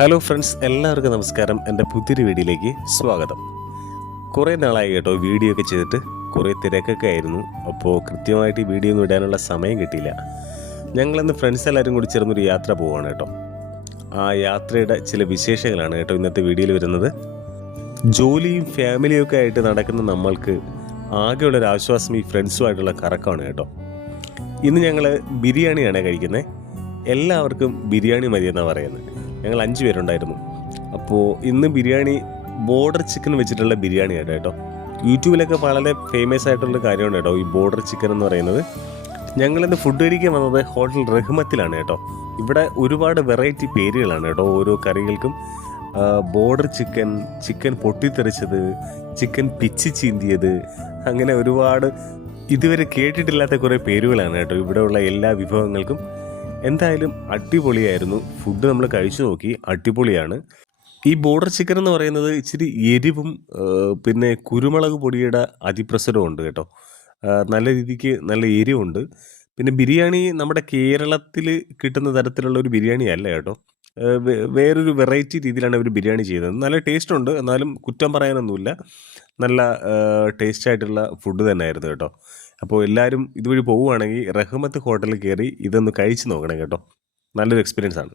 Hello friends, എല്ലാവർക്കും നമസ്കാരം. എൻ്റെ പുതിയൊരു വീഡിയോയിലേക്ക് സ്വാഗതം. കുറേ നാളായി കേട്ടോ വീഡിയോ ഒക്കെ ചെയ്തിട്ട്. കുറേ തിരക്കൊക്കെ ആയിരുന്നു. അപ്പോൾ കൃത്യമായിട്ട് ഈ വീഡിയോ ഒന്നും ഇടാനുള്ള സമയം കിട്ടിയില്ല. ഞങ്ങളിന്ന് ഫ്രണ്ട്സ് എല്ലാവരും കൂടി ചേർന്നൊരു യാത്ര പോവുകയാണ് കേട്ടോ. ആ യാത്രയുടെ ചില വിശേഷങ്ങളാണ് കേട്ടോ ഇന്നത്തെ വീഡിയോയിൽ വരുന്നത്. ജോലിയും ഫാമിലിയും ഒക്കെ ആയിട്ട് നടക്കുന്ന നമ്മൾക്ക് ആകെയുള്ളൊരു ആശ്വാസം ഈ ഫ്രണ്ട്സുമായിട്ടുള്ള കറക്കമാണ് കേട്ടോ. ഇന്ന് ഞങ്ങൾ ബിരിയാണിയാണ് കഴിക്കുന്നത്. എല്ലാവർക്കും ബിരിയാണി മതിയെന്നാണ് പറയുന്നത്. ഞങ്ങൾ 5 പേരുണ്ടായിരുന്നു. അപ്പോൾ ഇന്ന് ബിരിയാണി ബോർഡർ ചിക്കൻ വെച്ചിട്ടുള്ള ബിരിയാണിയാണ് കേട്ടോ. യൂട്യൂബിലൊക്കെ വളരെ ഫേമസ് ആയിട്ടുള്ള കാര്യമാണ് കേട്ടോ ഈ ബോർഡർ ചിക്കൻ എന്ന് പറയുന്നത്. ഞങ്ങളിന്ന് ഫുഡ് കഴിക്കാൻ വന്നത് ഹോട്ടൽ റഹ്മത്തിലാണ് കേട്ടോ. ഇവിടെ ഒരുപാട് വെറൈറ്റി പേരുകളാണ് കേട്ടോ ഓരോ കറികൾക്കും. ബോർഡർ ചിക്കൻ, ചിക്കൻ പൊട്ടിത്തെറിച്ചത്, ചിക്കൻ പിച്ചി ചീന്തിയത്, അങ്ങനെ ഒരുപാട് ഇതുവരെ കേട്ടിട്ടില്ലാത്ത കുറേ പേരുകളാണ് കേട്ടോ ഇവിടെയുള്ള എല്ലാ വിഭവങ്ങൾക്കും. എന്തായാലും അടിപൊളിയായിരുന്നു. ഫുഡ് നമ്മൾ കഴിച്ചു നോക്കി, അടിപൊളിയാണ്. ഈ ബോർഡർ ചിക്കൻ എന്ന് പറയുന്നത് ഇച്ചിരി എരിവും പിന്നെ കുരുമുളക് പൊടിയുടെ അതിപ്രസരവും ഉണ്ട് കേട്ടോ. നല്ല രീതിക്ക് നല്ല എരിവുണ്ട്. പിന്നെ ബിരിയാണി നമ്മുടെ കേരളത്തിൽ കിട്ടുന്ന തരത്തിലുള്ള ഒരു ബിരിയാണി അല്ല കേട്ടോ. വേറൊരു വെറൈറ്റി രീതിയിലാണ് അവർ ബിരിയാണി ചെയ്തത്. നല്ല ടേസ്റ്റ് ഉണ്ട്, എന്നാലും കുറ്റം പറയാനൊന്നുമില്ല. നല്ല ടേസ്റ്റ് ആയിട്ടുള്ള ഫുഡ് തന്നെയായിരുന്നു കേട്ടോ. അപ്പോൾ എല്ലാവരും ഇതുവഴി പോവുകയാണെങ്കിൽ റഹ്മത്ത് ഹോട്ടലിൽ കയറി ഇതൊന്ന് കഴിച്ച് നോക്കണം കേട്ടോ. നല്ലൊരു എക്സ്പീരിയൻസ് ആണ്.